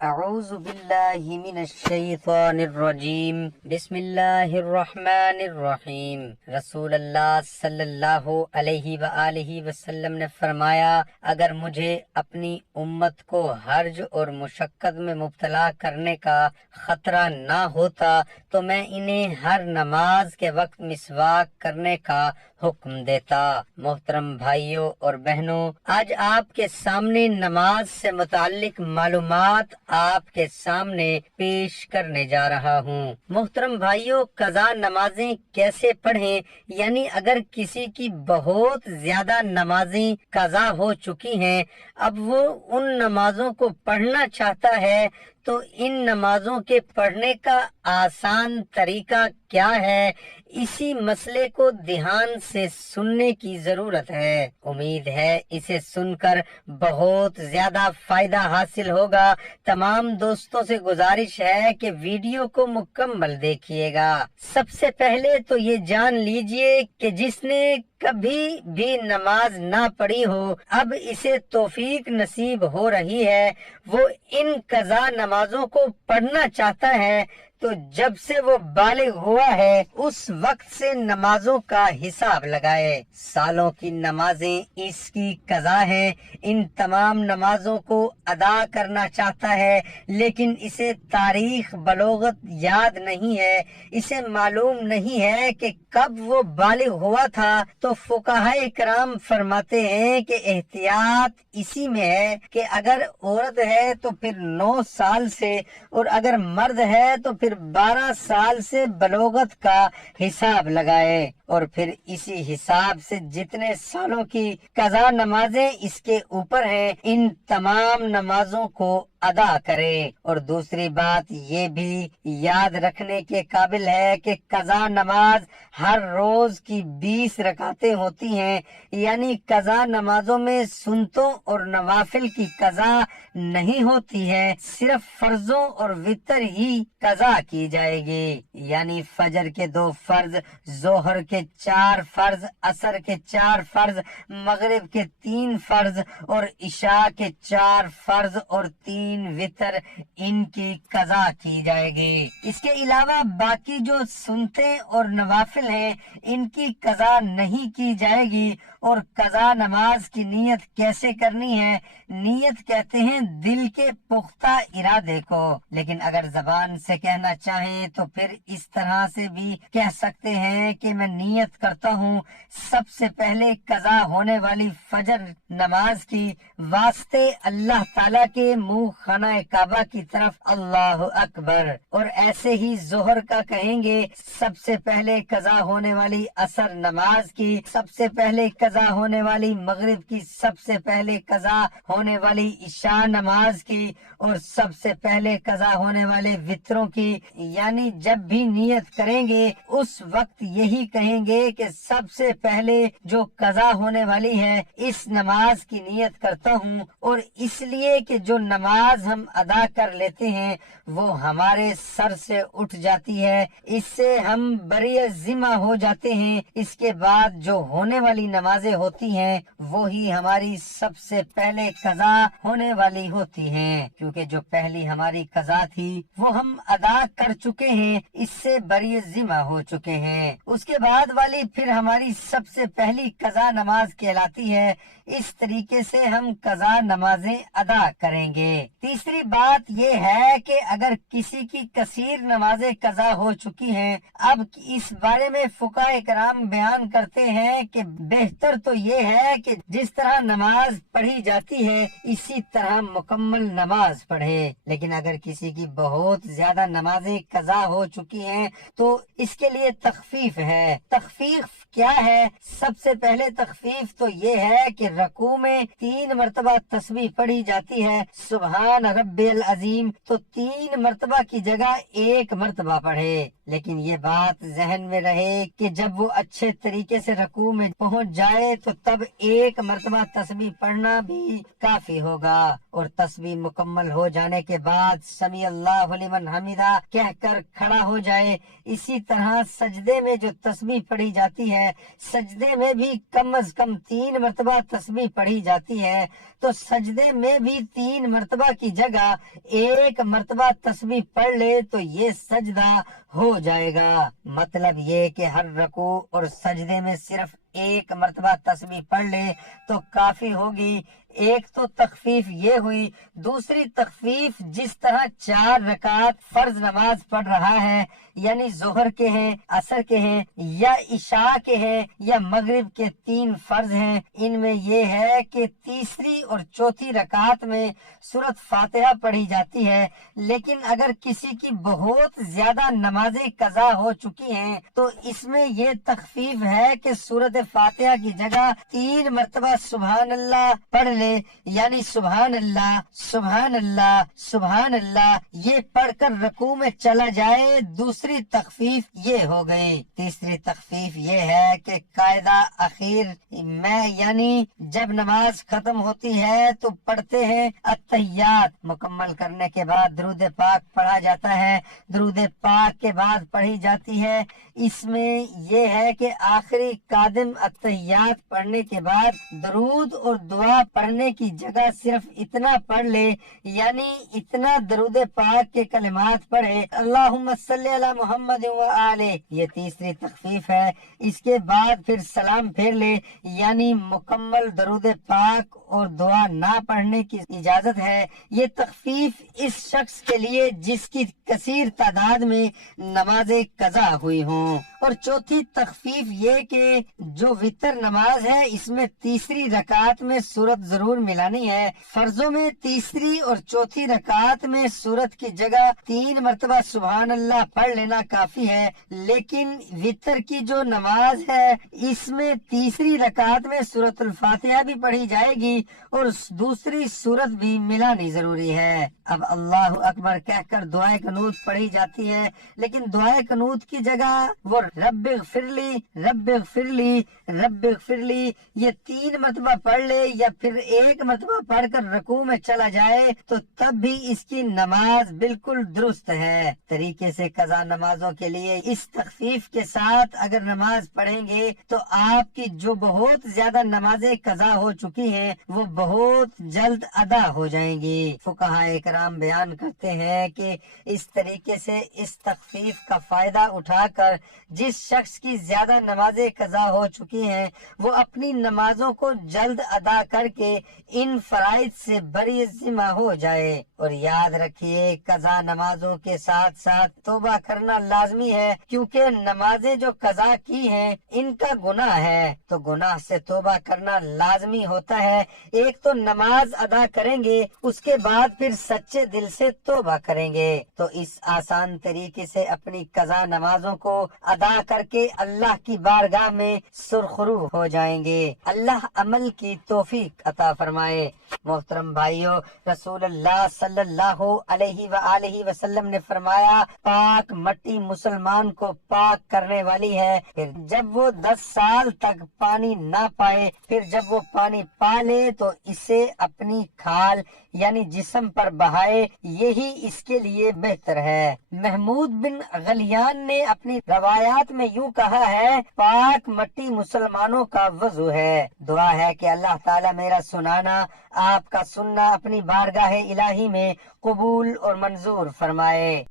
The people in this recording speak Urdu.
اعوذ باللہ من الشیطان الرجیم بسم اللہ الرحمن الرحیم۔ رسول اللہ صلی اللہ علیہ وآلہ وسلم نے فرمایا، اگر مجھے اپنی امت کو حرج اور مشقت میں مبتلا کرنے کا خطرہ نہ ہوتا تو میں انہیں ہر نماز کے وقت مسواک کرنے کا حکم دیتا۔ محترم بھائیوں اور بہنوں، آج آپ کے سامنے نماز سے متعلق معلومات آپ کے سامنے پیش کرنے جا رہا ہوں۔ محترم بھائیوں، قضا نمازیں کیسے پڑھیں؟ یعنی اگر کسی کی بہت زیادہ نمازیں قضا ہو چکی ہیں، اب وہ ان نمازوں کو پڑھنا چاہتا ہے تو ان نمازوں کے پڑھنے کا آسان طریقہ کیا ہے؟ اسی مسئلے کو دھیان سے سننے کی ضرورت ہے۔ امید ہے اسے سن کر بہت زیادہ فائدہ حاصل ہوگا۔ تمام دوستوں سے گزارش ہے کہ ویڈیو کو مکمل دیکھیے گا۔ سب سے پہلے تو یہ جان لیجئے کہ جس نے کبھی بھی نماز نہ پڑھی ہو، اب اسے توفیق نصیب ہو رہی ہے، وہ ان قضا نمازوں کو پڑھنا چاہتا ہے تو جب سے وہ بالغ ہوا ہے اس وقت سے نمازوں کا حساب لگائے۔ سالوں کی نمازیں اس کی قضا ہیں، ان تمام نمازوں کو ادا کرنا چاہتا ہے، لیکن اسے تاریخ بلوغت یاد نہیں ہے، اسے معلوم نہیں ہے کہ کب وہ بالغ ہوا تھا۔ تو فقہائے کرام فرماتے ہیں کہ احتیاط اسی میں ہے کہ اگر عورت ہے تو پھر 9 سال سے، اور اگر مرد ہے تو پھر 12 سال سے بلوغت کا حساب لگائے، اور پھر اسی حساب سے جتنے سالوں کی قضا نمازیں اس کے اوپر ہیں ان تمام نمازوں کو ادا کرے۔ اور دوسری بات یہ بھی یاد رکھنے کے قابل ہے کہ قضا نماز ہر روز کی 20 رکعتیں ہوتی ہیں، یعنی قضا نمازوں میں سنتوں اور نوافل کی قضا نہیں ہوتی ہے، صرف فرضوں اور وتر ہی قضا کی جائے گی، یعنی فجر کے 2 فرض، ظہر کے 4 فرض، عصر کے 4 فرض، مغرب کے 3 فرض اور عشاء کے 4 فرض اور 3 وتر، ان کی قضا کی جائے گی۔ اس کے علاوہ باقی جو سنتے اور نوافل ہیں ان کی قضا نہیں کی جائے گی۔ اور قضا نماز کی نیت کیسے کرنی ہے؟ نیت کہتے ہیں دل کے پختہ ارادے کو، لیکن اگر زبان سے کہنا چاہیں تو پھر اس طرح سے بھی کہہ سکتے ہیں کہ میں نیت کرتا ہوں سب سے پہلے قضا ہونے والی فجر نماز کی واسطے اللہ تعالیٰ کے منہ خانہ کعبہ کی طرف اللہ اکبر، اور ایسے ہی ظہر کا کہیں گے سب سے پہلے قضا ہونے والی عصر نماز کی، سب سے پہلے قضا ہونے والی مغرب کی، سب سے پہلے قضا ہونے والی عشاء نماز کی، اور سب سے پہلے قضا ہونے والے وتروں کی۔ یعنی جب بھی نیت کریں گے اس وقت یہی کہیں گے کہ سب سے پہلے جو قضا ہونے والی ہے اس نماز کی نیت کرتا ہوں، اور اس لیے کہ جو نماز ہم ادا کر لیتے ہیں وہ ہمارے سر سے اٹھ جاتی ہے، اس سے ہم بری ذمہ ہو جاتے ہیں۔ اس کے بعد جو ہونے والی نمازیں ہوتی ہیں وہی ہماری سب سے پہلے قضا ہونے والی ہوتی ہیں، کیونکہ جو پہلی ہماری قضا تھی وہ ہم ادا کر چکے ہیں، اس سے بری ذمہ ہو چکے ہیں۔ اس کے بعد والی پھر ہماری سب سے پہلی قضا نماز کہلاتی ہے۔ اس طریقے سے ہم قضا نمازیں ادا کریں گے۔ تیسری بات یہ ہے کہ اگر کسی کی کثیر نمازیں قضا ہو چکی ہیں، اب اس بارے میں فقہائے کرام بیان کرتے ہیں کہ بہتر تو یہ ہے کہ جس طرح نماز پڑھی جاتی ہے اسی طرح مکمل نماز پڑھے، لیکن اگر کسی کی بہت زیادہ نمازیں قضا ہو چکی ہیں تو اس کے لیے تخفیف ہے۔ تخفیف کیا ہے؟ سب سے پہلے تخفیف تو یہ ہے کہ رکوع میں 3 مرتبہ تسبیح پڑھی جاتی ہے سبحان ربی العظیم، تو 3 مرتبہ کی جگہ 1 مرتبہ پڑھے، لیکن یہ بات ذہن میں رہے کہ جب وہ اچھے طریقے سے رکوع میں پہنچ جائے تو تب 1 مرتبہ تسبیح پڑھنا بھی کافی ہوگا، اور تسبیح مکمل ہو جانے کے بعد سمیع اللہ لمن حمیدہ کہہ کر کھڑا ہو جائے۔ اسی طرح سجدے میں جو تسبیح پڑھی جاتی ہے، سجدے میں بھی کم از کم 3 مرتبہ تسبیح پڑھی جاتی ہے، تو سجدے میں بھی 3 مرتبہ کی جگہ 1 مرتبہ تسبیح پڑھ لے تو یہ سجدہ ہو جائے گا۔ مطلب یہ کہ ہر رکوع اور سجدے میں صرف 1 مرتبہ تسبیح پڑھ لے تو کافی ہوگی۔ ایک تو تخفیف یہ ہوئی، دوسری تخفیف جس طرح 4 رکعت فرض نماز پڑھ رہا ہے، یعنی ظہر کے ہیں، عصر کے ہیں، یا عشاء کے ہیں، یا مغرب کے 3 فرض ہیں، ان میں یہ ہے کہ تیسری اور چوتھی رکعت میں سورۃ فاتحہ پڑھی جاتی ہے، لیکن اگر کسی کی بہت زیادہ نمازیں قضا ہو چکی ہیں تو اس میں یہ تخفیف ہے کہ سورۃ فاتحہ کی جگہ 3 مرتبہ سبحان اللہ پڑھ لے، یعنی سبحان اللہ سبحان اللہ سبحان اللہ یہ پڑھ کر رکوع میں چلا جائے۔ دوسری تخفیف یہ ہو گئی۔ تیسری تخفیف یہ ہے کہ قاعدہ اخیر میں، یعنی جب نماز ختم ہوتی ہے تو پڑھتے ہیں التحیات، مکمل کرنے کے بعد درود پاک پڑھا جاتا ہے، درود پاک کے بعد پڑھی جاتی ہے۔ اس میں یہ ہے کہ آخری قادم التحیات پڑھنے کے بعد درود اور دعا پڑھنے کی جگہ صرف اتنا پڑھ لے، یعنی اتنا درود پاک کے کلمات پڑھے، اللہم صلی علی محمد و آلہ، یہ تیسری تخفیف ہے۔ اس کے بعد پھر سلام پھیر لے، یعنی مکمل درود پاک اور دعا نہ پڑھنے کی اجازت ہے۔ یہ تخفیف اس شخص کے لیے جس کی کثیر تعداد میں نمازیں قضا ہوئی ہوں۔ اور چوتھی تخفیف یہ کہ جو وتر نماز ہے اس میں تیسری رکعت میں سورت ضرور ملانی ہے۔ فرضوں میں تیسری اور چوتھی رکعت میں سورت کی جگہ 3 مرتبہ سبحان اللہ پڑھ لینا کافی ہے، لیکن وتر کی جو نماز ہے اس میں تیسری رکعت میں سورت الفاتحہ بھی پڑھی جائے گی اور دوسری سورت بھی ملانی ضروری ہے۔ اب اللہ اکبر کہہ کر دعائے قنوت پڑھی جاتی ہے، لیکن دعائے قنوت کی جگہ وہ رب اغفر لی رب اغفر لی رب اغفر لی یہ 3 مرتبہ پڑھ لے یا پھر 1 مرتبہ پڑھ کر رکوع میں چلا جائے تو تب بھی اس کی نماز بالکل درست ہے۔ طریقے سے قضا نمازوں کے لیے اس تخفیف کے ساتھ اگر نماز پڑھیں گے تو آپ کی جو بہت زیادہ نمازیں قضا ہو چکی ہیں وہ بہت جلد ادا ہو جائیں گی۔ فقہائے کرام بیان کرتے ہیں کہ اس طریقے سے اس تخفیف کا فائدہ اٹھا کر جس شخص کی زیادہ نمازیں قضا ہو چکی ہیں وہ اپنی نمازوں کو جلد ادا کر کے ان فرائض سے بری ذمہ ہو جائے۔ اور یاد رکھیے قضا نمازوں کے ساتھ ساتھ توبہ کرنا لازمی ہے، کیونکہ نمازیں جو قضا کی ہیں ان کا گناہ ہے، تو گناہ سے توبہ کرنا لازمی ہوتا ہے۔ ایک تو نماز ادا کریں گے، اس کے بعد پھر سچے دل سے توبہ کریں گے، تو اس آسان طریقے سے اپنی قضا نمازوں کو ادا کر کے اللہ کی بارگاہ میں سرخرو ہو جائیں گے۔ اللہ عمل کی توفیق عطا فرمائے۔ محترم بھائیو، رسول اللہ صلی اللہ علیہ وآلہ وسلم نے فرمایا پاک مٹی مسلمان کو پاک کرنے والی ہے۔ پھر جب وہ 10 سال تک پانی نہ پائے، پھر جب وہ پانی پا لے تو اسے اپنی کھال یعنی جسم پر بہائے، یہی اس کے لیے بہتر ہے۔ محمود بن غلیان نے اپنی روایات میں یوں کہا ہے، پاک مٹی مسلمانوں کا وضو ہے۔ دعا ہے کہ اللہ تعالیٰ میرا سنانا، آپ کا سننا اپنی بارگاہ الہی میں قبول اور منظور فرمائے۔